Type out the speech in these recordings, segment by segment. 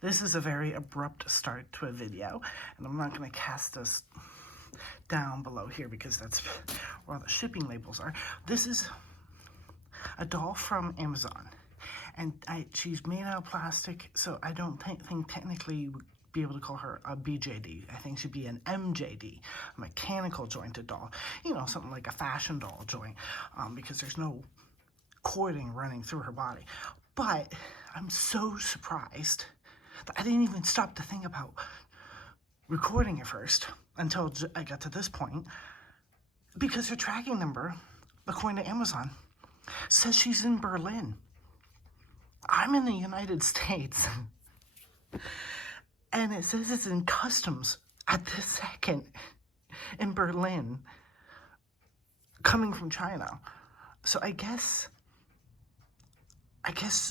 This is a very abrupt start to a video, and I'm not going to cast this down below here because that's where all the shipping labels are. This is a doll from Amazon, and she's made out of plastic, so I don't think technically would be able to call her a BJD. I think she'd be an MJD, a mechanical jointed doll. You know, something like a fashion doll joint, because there's no cording running through her body. But I'm so surprised that I didn't even stop to think about recording it first until I got to this point, because her tracking number, according to Amazon, says she's in Berlin. I'm in the United States, and it says it's in customs at this second in Berlin, coming from China. So I guess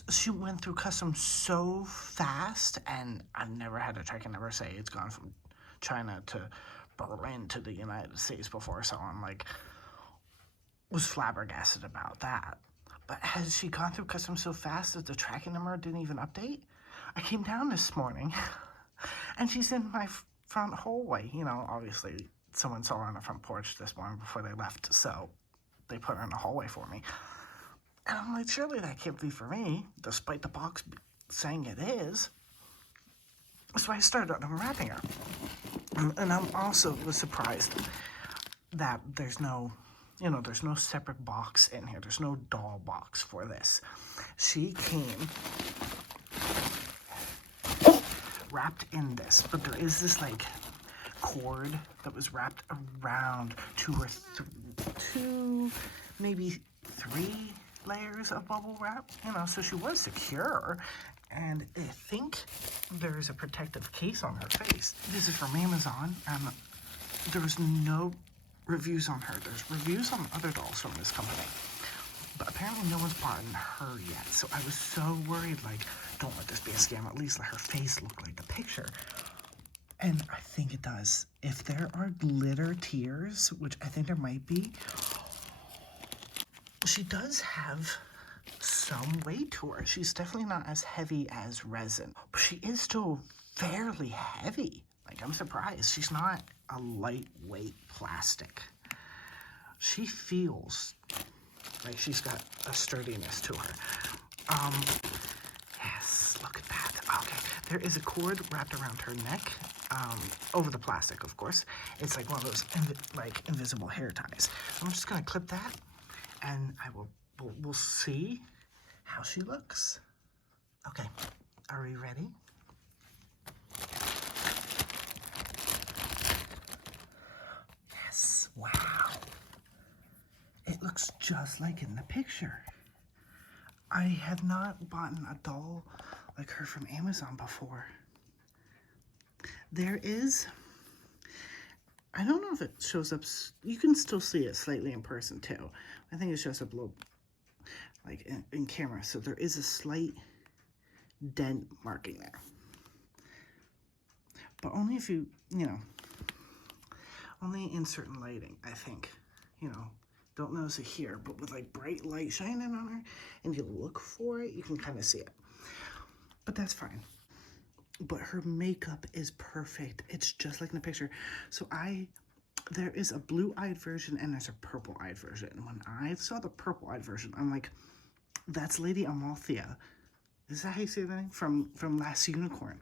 she went through customs so fast, and I've never had a tracking number say it's gone from China to Berlin to the United States before, so I'm like, was flabbergasted about that. But has she gone through customs so fast that the tracking number didn't even update? I came down this morning, and she's in my front hallway. You know, obviously, someone saw her on the front porch this morning before they left, so they put her in the hallway for me. And I'm like, surely that can't be for me, despite the box saying it is. So I started unwrapping her. And I'm also was surprised that there's no, you know, there's no separate box in here. There's no doll box for this. She came wrapped in this, but there is this like cord that was wrapped around two, maybe three layers of bubble wrap, you know, so she was secure. And I think there's a protective case on her face. This is from Amazon, and there's no reviews on her. There's reviews on other dolls from this company, but apparently no one's bought her yet. So I was so worried, like, don't let this be a scam. At least let her face look like the picture. And I think it does. If there are glitter tears, which I think there might be, she does have some weight to her. She's definitely not as heavy as resin, but she is still fairly heavy. Like, I'm surprised. She's not a lightweight plastic. She feels like she's got a sturdiness to her. Yes, look at that. Okay, there is a cord wrapped around her neck, over the plastic, of course. It's like one of those invisible hair ties. So I'm just gonna clip that, and we'll see how she looks. Okay, are we ready? Yes, wow. It looks just like in the picture. I have not bought a doll like her from Amazon before. There is, I don't know if it shows up, you can still see it slightly in person too. I think it shows up a little, like in camera. So there is a slight dent marking there. But only if you know, only in certain lighting, I think. You know, don't notice it here, but with like bright light shining on her and you look for it, you can kind of see it. But that's fine. But her makeup is perfect. It's just like in the picture. So there is a blue-eyed version and there's a purple-eyed version. And when I saw the purple-eyed version, I'm like, that's Lady Amalthea. Is that how you say that name? From Last Unicorn.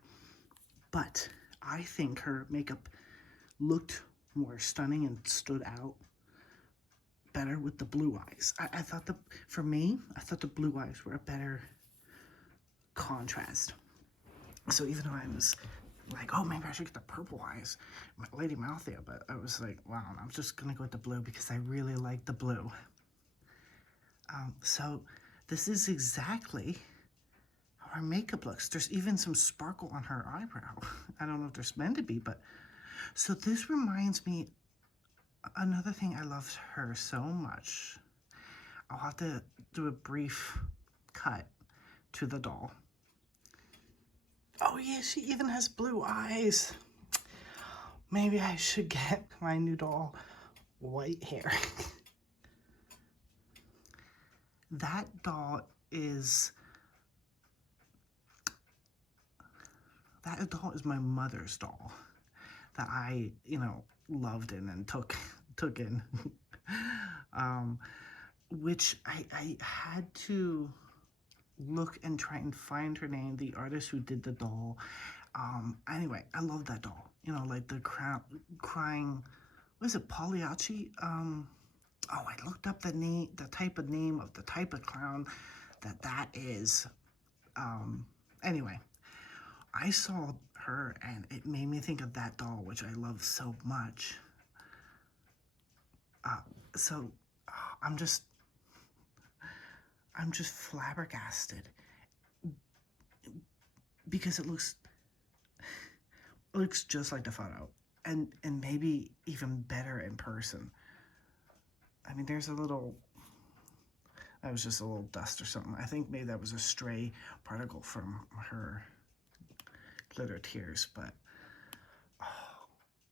But I think her makeup looked more stunning and stood out better with the blue eyes. I thought for me, I thought the blue eyes were a better contrast. So even though I was like, oh, maybe I should get the purple eyes, Lady Amalthea, but I was like, wow, I'm just gonna go with the blue because I really like the blue. So this is exactly how her makeup looks. There's even some sparkle on her eyebrow. I don't know if there's meant to be, but so this reminds me, another thing I loved her so much. I'll have to do a brief cut to the doll. Oh yeah, she even has blue eyes. Maybe I should get my new doll white hair. That doll is that doll is my mother's doll that I, loved and took in. Which I had to look and try and find her name, the artist who did the doll. Anyway, I love that doll. Like the crying, what is it, Pagliacci? Oh, I looked up the name, the type of name of the type of clown that is. Anyway, I saw her and it made me think of that doll, which I love so much. So I'm just flabbergasted because it looks just like the photo, and maybe even better in person. I mean, there's a little, that was just a little dust or something. I think maybe that was a stray particle from her glitter tears, but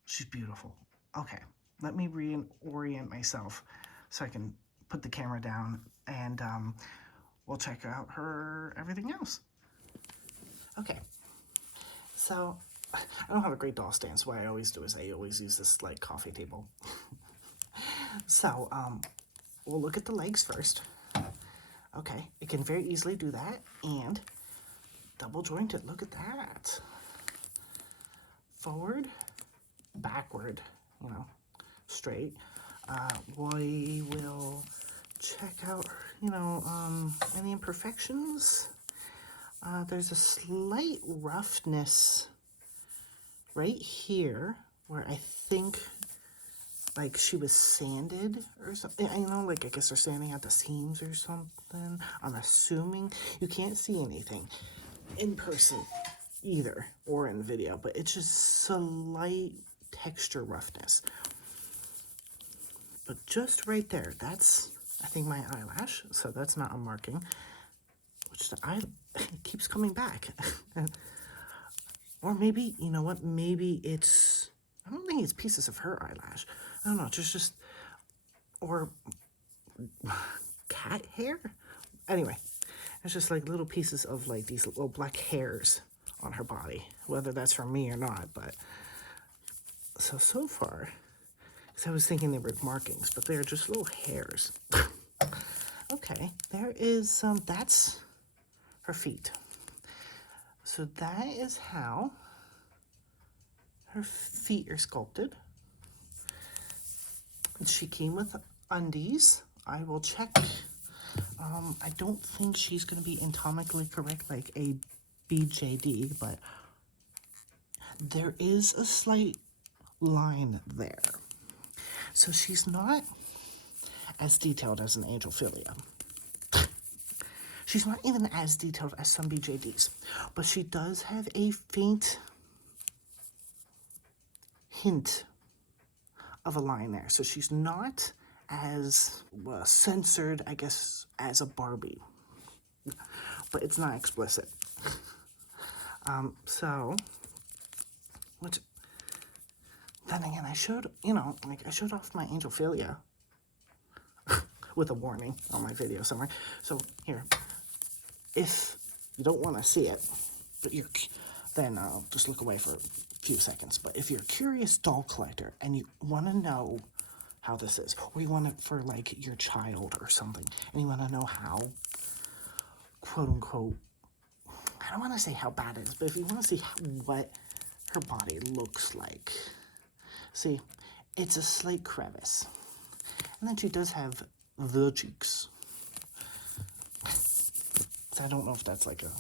she's beautiful. Okay, let me reorient myself so I can put the camera down, and we'll check out everything else. Okay, so I don't have a great doll stand, so what I always do is I always use this like coffee table. So we'll look at the legs first. Okay, it can very easily do that, and double jointed, look at that. Forward, backward, straight. We will check out, any imperfections. There's a slight roughness right here where I think like she was sanded or something. I guess they're sanding out the seams or something. I'm assuming. You can't see anything in person either or in video, but it's just slight texture roughness. But just right there, that's, I think, my eyelash, so that's not a marking, which the eye keeps coming back. Or maybe, you know what, maybe it's, I don't think it's pieces of her eyelash. I don't know, just, or cat hair? Anyway, it's just like little pieces of like these little black hairs on her body, whether that's from me or not, but so far, because I was thinking they were markings, but they're just little hairs. Okay, there is, that's her feet. So that is how her feet are sculpted. She came with undies. I will check. I don't think she's going to be anatomically correct like a BJD, but there is a slight line there. So she's not as detailed as an Angelophilia. She's not even as detailed as some BJDs, but she does have a faint hint of a line there. So she's not as censored, I guess, as a Barbie, but it's not explicit. So, which, then again, I showed, I showed off my Angelophilia with a warning on my video somewhere. So here, if you don't want to see it, but then just look away for a few seconds. But if you're a curious doll collector and you want to know how this is, or you want it for like your child or something, and you want to know how, quote unquote, I don't want to say how bad it is, but if you want to see what her body looks like, see, it's a slight crevice. And then she does have the cheeks. So I don't know if that's like a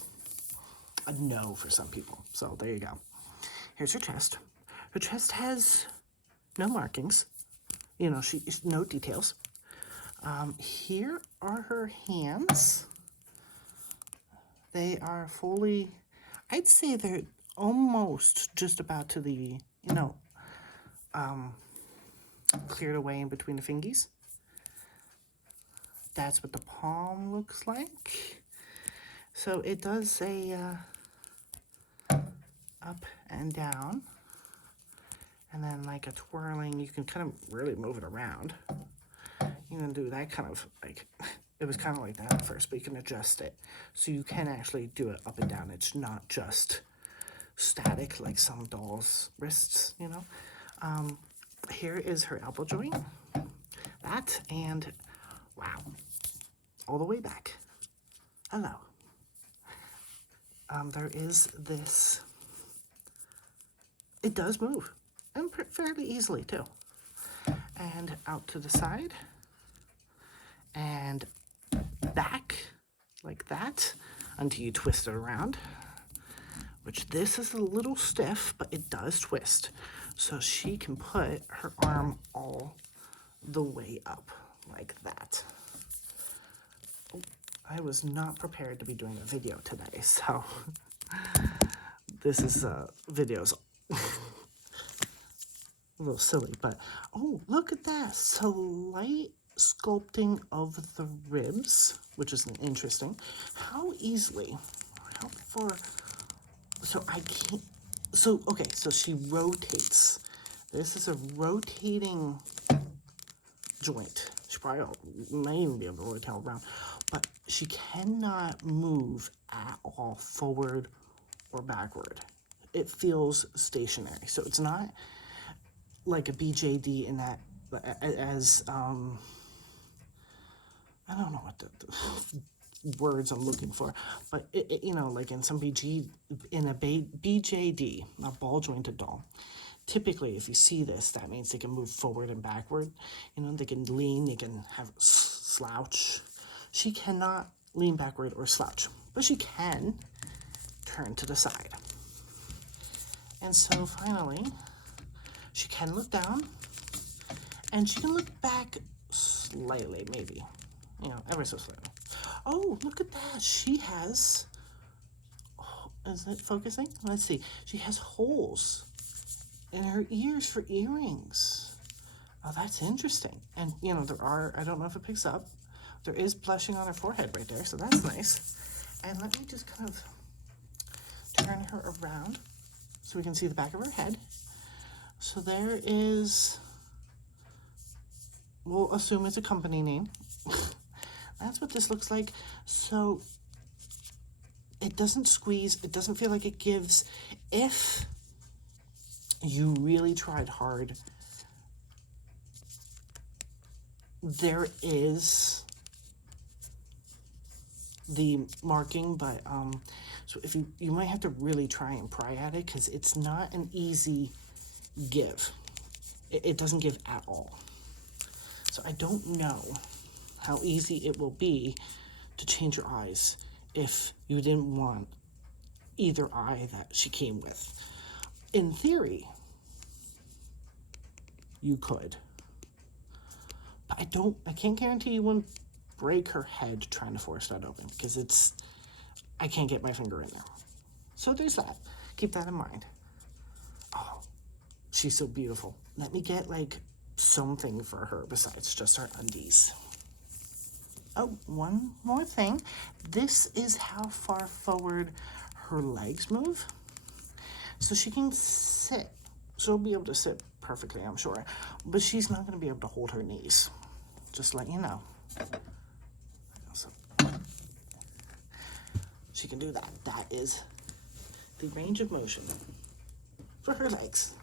no for some people. So there you go. Here's her chest. Her chest has no markings. No details. Here are her hands. They are fully, I'd say they're almost just about to the, cleared away in between the fingies. That's what the palm looks like. So it does say up and down. And then like a twirling, you can kind of really move it around. You can do that kind of like, it was kind of like that at first, but you can adjust it. So you can actually do it up and down. It's not just static like some dolls' wrists, you know. Here is her elbow joint. That, and wow, all the way back. Hello. There is this. It does move, and fairly easily too. And out to the side, and back, like that, until you twist it around. Which this is a little stiff, but it does twist. So she can put her arm all the way up, like that. Oh, I was not prepared to be doing a video today, so this is video's a little silly, but oh, look at that. Slight sculpting of the ribs, which is interesting. How easily, how far, so I can't, so, okay, so she rotates. This is a rotating joint. She probably may even be able to rotate around, but she cannot move at all forward or backward. It feels stationary. So it's not like a BJD in that, as, I don't know what the words I'm looking for, but you know, like in some BJD, a ball jointed doll. Typically, if you see this, that means they can move forward and backward. You know, they can lean, they can have slouch. She cannot lean backward or slouch, but she can turn to the side. And so finally, she can look down, and she can look back slightly, maybe, you know, ever so slightly. Oh, look at that. She has, oh, is it focusing? Let's see. She has holes in her ears for earrings. Oh, that's interesting. And, you know, there are, I don't know if it picks up, there is blushing on her forehead right there, so that's nice. And let me just kind of turn her around so we can see the back of her head. So there is, we'll assume it's a company name. That's what this looks like. So it doesn't squeeze. It doesn't feel like it gives. If you really tried hard, there is the marking, but so if you might have to really try and pry at it, because it's not an easy give. It doesn't give at all. So I don't know how easy it will be to change your eyes if you didn't want either eye that she came with. In theory, you could. But I can't guarantee you wouldn't break her head trying to force that open, because I can't get my finger in there. So there's that. Keep that in mind. Oh, she's so beautiful. Let me get like something for her besides just her undies. Oh, one more thing. This is how far forward her legs move. So she can sit. She'll be able to sit perfectly, I'm sure. But she's not going to be able to hold her knees. Just to let you know. So, she can do that. That is the range of motion for her legs.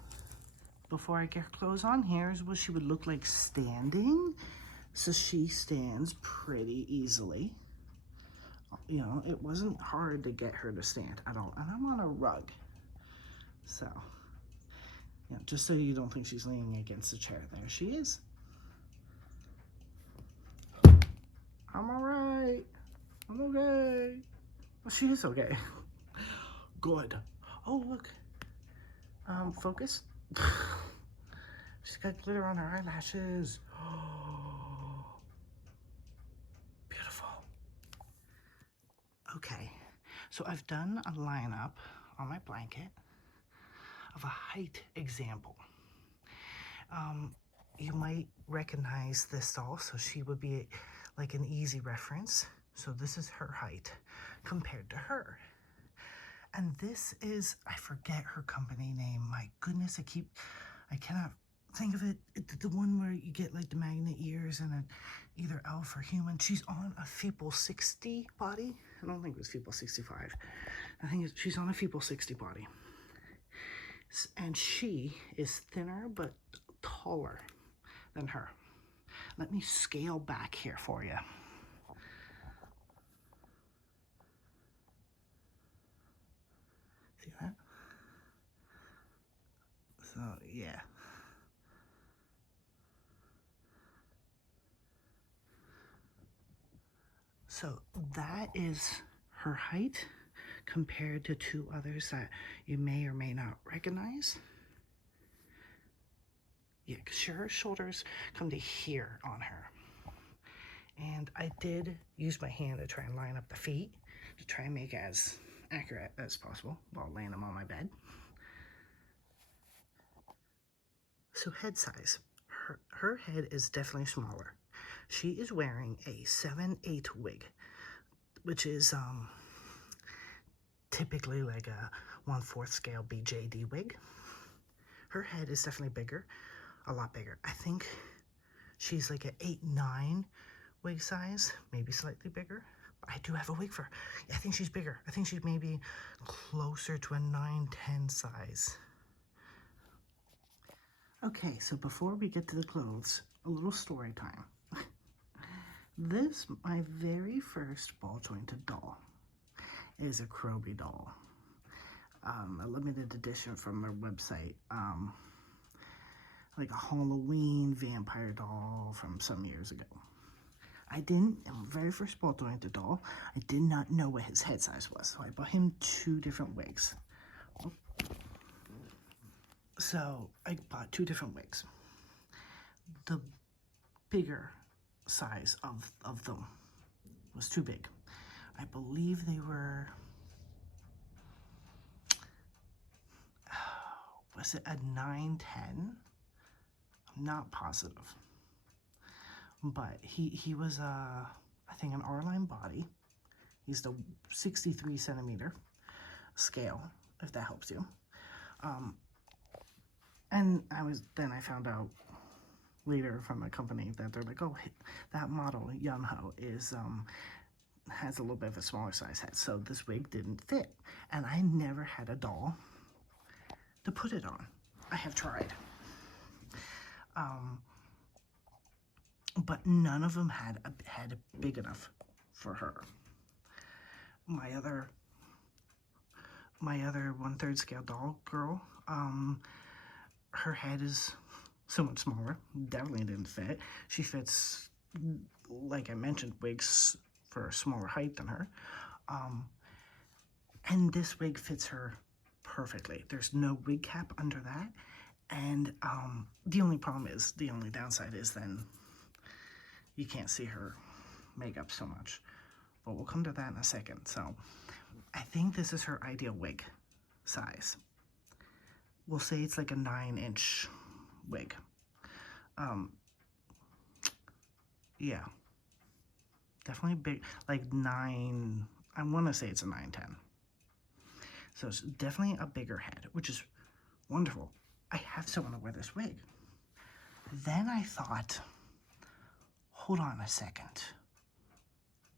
Before I get her clothes on, here's what she would look like standing. So she stands pretty easily. You know, it wasn't hard to get her to stand at all. And I'm on a rug. So, you know, just so you don't think she's leaning against the chair, there she is. I'm all right. I'm okay. Well, she is okay. Good. Oh, look. Focus. She's got glitter on her eyelashes. Beautiful. Okay, so I've done a lineup on my blanket of a height example. You might recognize this doll, so she would be like an easy reference. So this is her height compared to her. And this is, I forget her company name. My goodness, I cannot think of it. The one where you get like the magnet ears and either elf or human. She's on a Feeple 60 body. I don't think it was Feeple 65. I think she's on a Feeple 60 body. And she is thinner but taller than her. Let me scale back here for you. See that? So, yeah. So that is her height compared to two others that you may or may not recognize. Yeah, because her shoulders come to here on her. And I did use my hand to try and line up the feet to try and make it as accurate as possible while laying them on my bed. So head size. Her head is definitely smaller. She is wearing a 7/8 wig, which is typically like a 1/4 scale BJD wig. Her head is definitely bigger, a lot bigger. I think she's like an 8/9 wig size, maybe slightly bigger. I do have a wig for her. I think she's bigger. I think she's maybe closer to a 9/10 size. Okay, so before we get to the clothes, a little story time. This, my very first ball jointed doll, is a Proudoll, a limited edition from their website, like a Halloween vampire doll from some years ago. My very first ball jointed doll, I did not know what his head size was, so I bought him 2 different wigs. So I bought 2 different wigs. The bigger size of them was too big. I believe they were, was it a 9/10? I'm not positive. But he was, I think, an R-line body. He's the 63 centimeter scale, if that helps you. And I found out later from the company that they're like, oh, that model, Yunho, has a little bit of a smaller size head, so this wig didn't fit. And I never had a doll to put it on. I have tried. But none of them had a head big enough for her. My other 1/3 scale doll girl, her head is so much smaller. Definitely didn't fit. She fits, like I mentioned, wigs for a smaller height than her. And this wig fits her perfectly. There's no wig cap under that. And the only downside is then you can't see her makeup so much. But we'll come to that in a second. So I think this is her ideal wig size. We'll say it's like a 9-inch wig. Yeah, definitely big, like 9, I want to say it's a 9/10. So it's definitely a bigger head, which is wonderful. I have someone to wear this wig. Then I thought, hold on a second.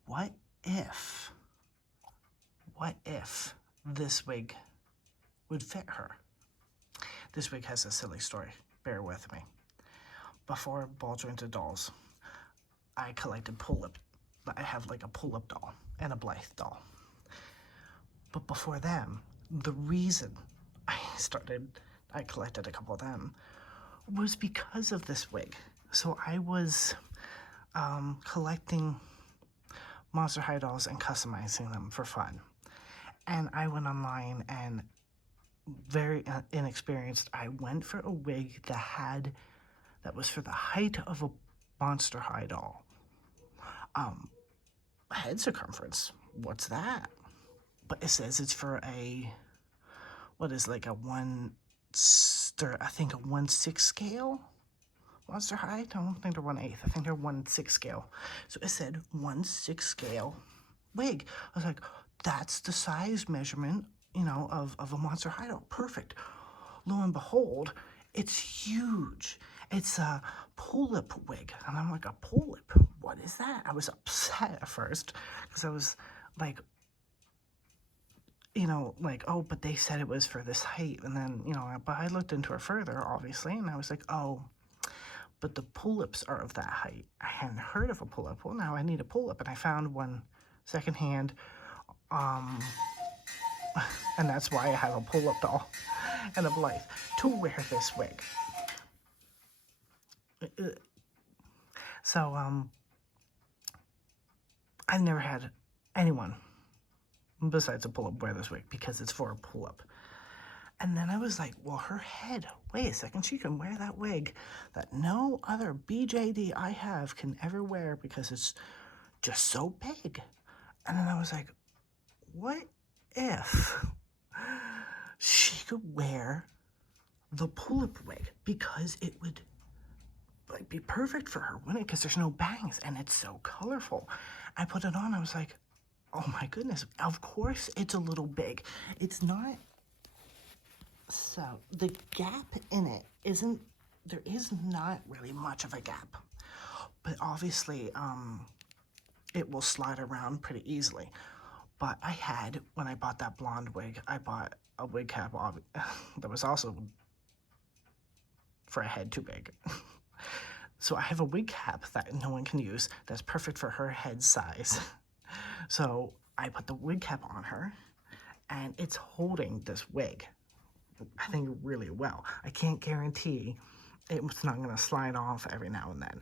What if this wig would fit her? This wig has a silly story. Bear with me. Before ball jointed dolls, I collected pull-up. I have like a pull-up doll and a Blythe doll. But before them, the reason I collected a couple of them was because of this wig. So I was collecting Monster High dolls and customizing them for fun. And I went online and, very inexperienced, I went for a wig that was for the height of a Monster High doll. Head circumference, what's that? But it says it's for a, what is like a 1/6 scale Monster High. I don't think they're 1/8. I think they're 1/6 scale. So it said 1/6 scale wig. I was like, that's the size measurement, of a Monster High doll. Perfect. Lo and behold, it's huge. It's a pull-up wig. And I'm like, a pull-up? What is that? I was upset at first because I was like, you know, like, oh, but they said it was for this height. And then, you know, but I looked into it further, obviously, and I was like, oh, but the pull-ups are of that height. I hadn't heard of a pull-up. Well, now I need a pull-up, and I found one secondhand, um, and that's why I have a pull-up doll and a Blythe to wear this wig. So, I've never had anyone besides a pull-up wear this wig because it's for a pull-up. And then I was like, well, her head, wait a second, she can wear that wig that no other BJD I have can ever wear because it's just so big. And then I was like, what if she could wear the pull-up wig because it would like be perfect for her, wouldn't it? Because there's no bangs and it's so colorful. I put it on, I was like, oh my goodness, of course it's a little big. It's not, so the gap in it isn't, there is not really much of a gap. But obviously, it will slide around pretty easily. But I had, when I bought that blonde wig, I bought a wig cap that was also for a head too big. So I have a wig cap that no one can use that's perfect for her head size. So I put the wig cap on her, and it's holding this wig, I think, really well. I can't guarantee it's not going to slide off every now and then,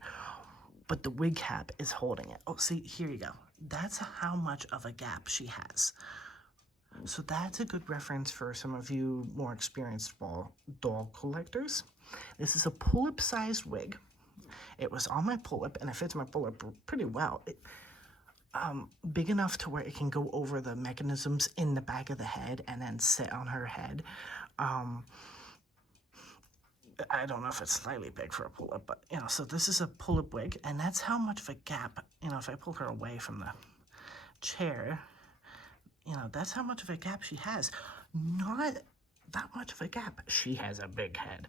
but the wig cap is holding it. Oh, see, here you go. That's how much of a gap she has. So that's a good reference for some of you more experienced doll collectors. This is a pull-up sized wig. It was on my pull-up, and it fits my pull-up pretty well. Big enough to where it can go over the mechanisms in the back of the head and then sit on her head. I don't know if it's slightly big for a pull-up, but, you know, so this is a pull-up wig, and that's how much of a gap, you know, if I pull her away from the chair, you know, that's how much of a gap she has. Not that much of a gap. She has a big head,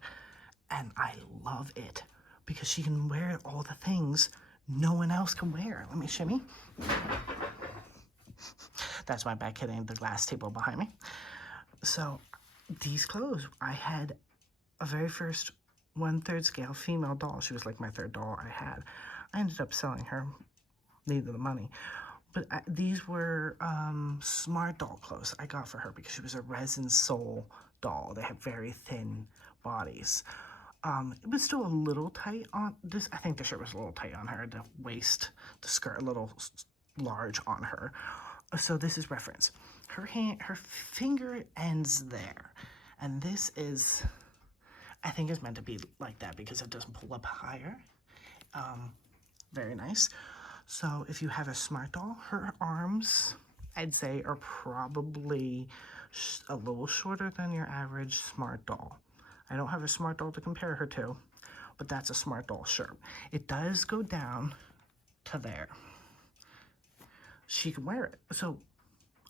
and I love it because she can wear all the things no one else can wear. Let me shimmy. That's my back hitting the glass table behind me. So these clothes, I had a very first 1/3 scale female doll. She was like my third doll I had. I ended up selling her, needed the money. But these were smart doll clothes I got for her because she was a resin sole doll. They have very thin bodies. It was still a little tight on this. I think the shirt was a little tight on her. The waist, the skirt, a little large on her. So this is reference. Her hand, her finger ends there, and this is, I think, is meant to be like that because it doesn't pull up higher. Very nice. So if you have a smart doll, her arms, I'd say, are probably a little shorter than your average smart doll. I don't have a smart doll to compare her to, but that's a smart doll shirt. It does go down to there. She can wear it. So,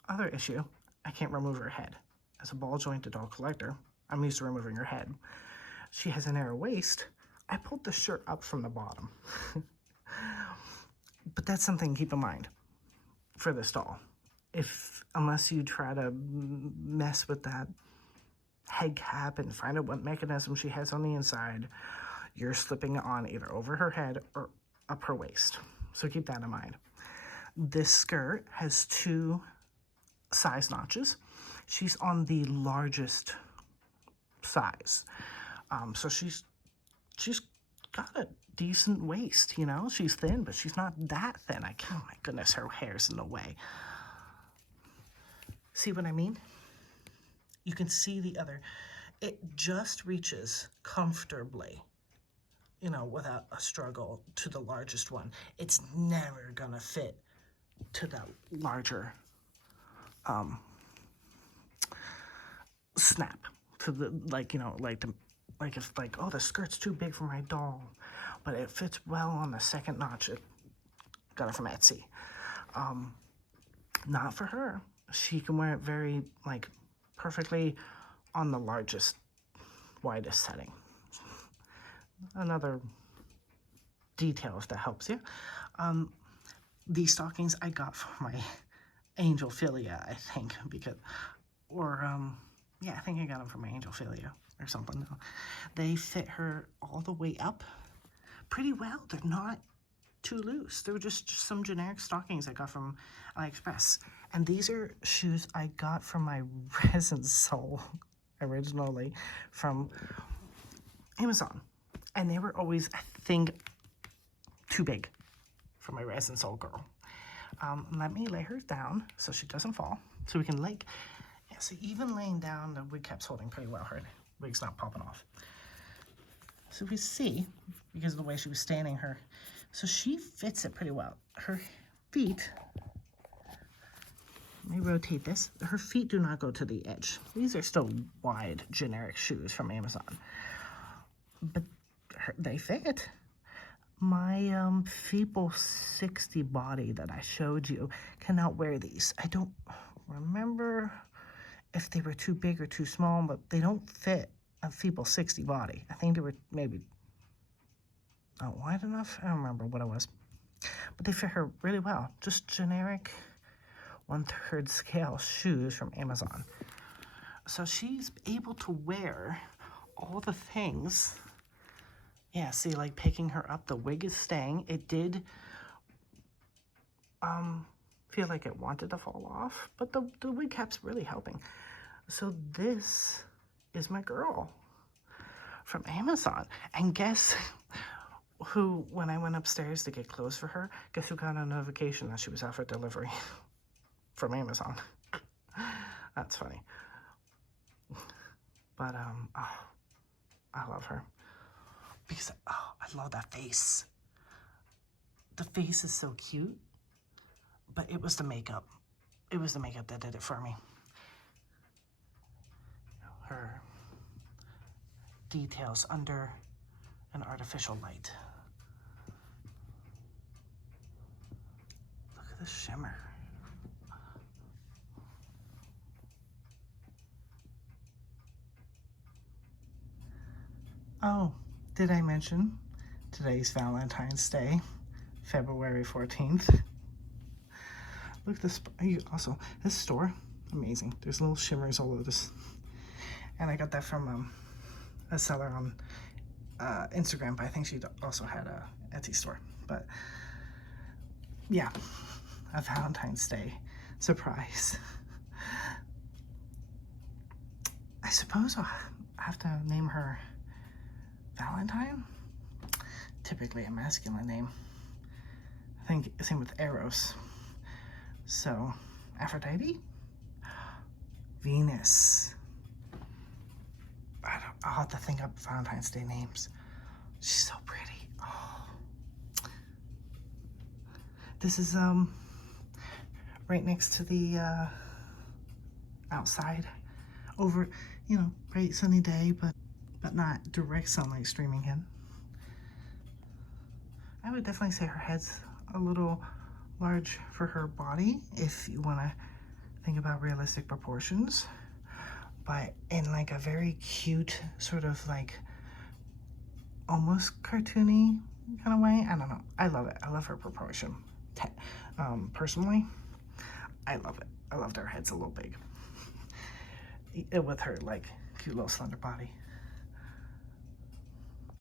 other issue, I can't remove her head. As a ball-jointed doll collector, I'm used to removing her head. She has a narrow waist. I pulled the shirt up from the bottom. But that's something to keep in mind for this doll. Unless you try to mess with that head cap and find out what mechanism she has on the inside, you're slipping it on either over her head or up her waist. So keep that in mind. This skirt has 2 size notches. She's on the largest size. So she's got a decent waist, you know? She's thin, but she's not that thin. Oh my goodness, her hair's in the way. See what I mean? You can see the other. It just reaches comfortably, you know, without a struggle, to the largest one. It's never gonna fit to that larger snap. To the, like, you know, like if, like, oh, the skirt's too big for my doll, but it fits well on the second notch. Got it from Etsy. Not for her. She can wear it very, like, perfectly on the largest, widest setting. Another detail, if that helps you. These stockings I got for my Angel Philia, I think, because or yeah, I think I got them from Angelphilia or something. No. They fit her all the way up pretty well. They're not too loose. They were just some generic stockings I got from AliExpress. And these are shoes I got from my resin sole originally from Amazon. And they were always, I think, too big for my resin sole girl. Let me lay her down so she doesn't fall. So we can yeah, so even laying down, the wig cap's holding pretty well. Her wig's not popping off. So we see, because of the way she was standing her, so she fits it pretty well. Her feet, let me rotate this. Her feet do not go to the edge. These are still wide, generic shoes from Amazon. But they fit. My feeble 60 body that I showed you cannot wear these. I don't remember if they were too big or too small, but they don't fit a feeble 60 body. I think they were maybe not wide enough. I don't remember what it was. But they fit her really well. Just generic 1/3 scale shoes from Amazon. So she's able to wear all the things. Yeah, see, like picking her up, the wig is staying. It did feel like it wanted to fall off, but the wig cap's really helping. So this is my girl from Amazon. And guess who, when I went upstairs to get clothes for her, guess who got a notification that she was out for delivery from Amazon? That's funny. But, oh, I love her. Because, oh, I love that face. The face is so cute, but it was the makeup. It was the makeup that did it for me. Her details under an artificial light. Look at the shimmer. Oh, did I mention today's Valentine's Day, February 14th? Look at this. Also, this store, amazing. There's little shimmers all over this. And I got that from a seller on Instagram, but I think she also had a Etsy store. But yeah, a Valentine's Day surprise. I suppose I'll have to name her Valentine. Typically a masculine name. I think same with Eros. So Aphrodite, Venus. I'll have to think up Valentine's Day names. She's so pretty. Oh. This is right next to the outside, over, you know, bright sunny day, but not direct sunlight streaming in. I would definitely say her head's a little large for her body if you want to think about realistic proportions, but in like a very cute sort of like almost cartoony kind of way. I don't know. I love it. I love her proportion. Personally, I love it. I love that her head's a little big with her like cute little slender body.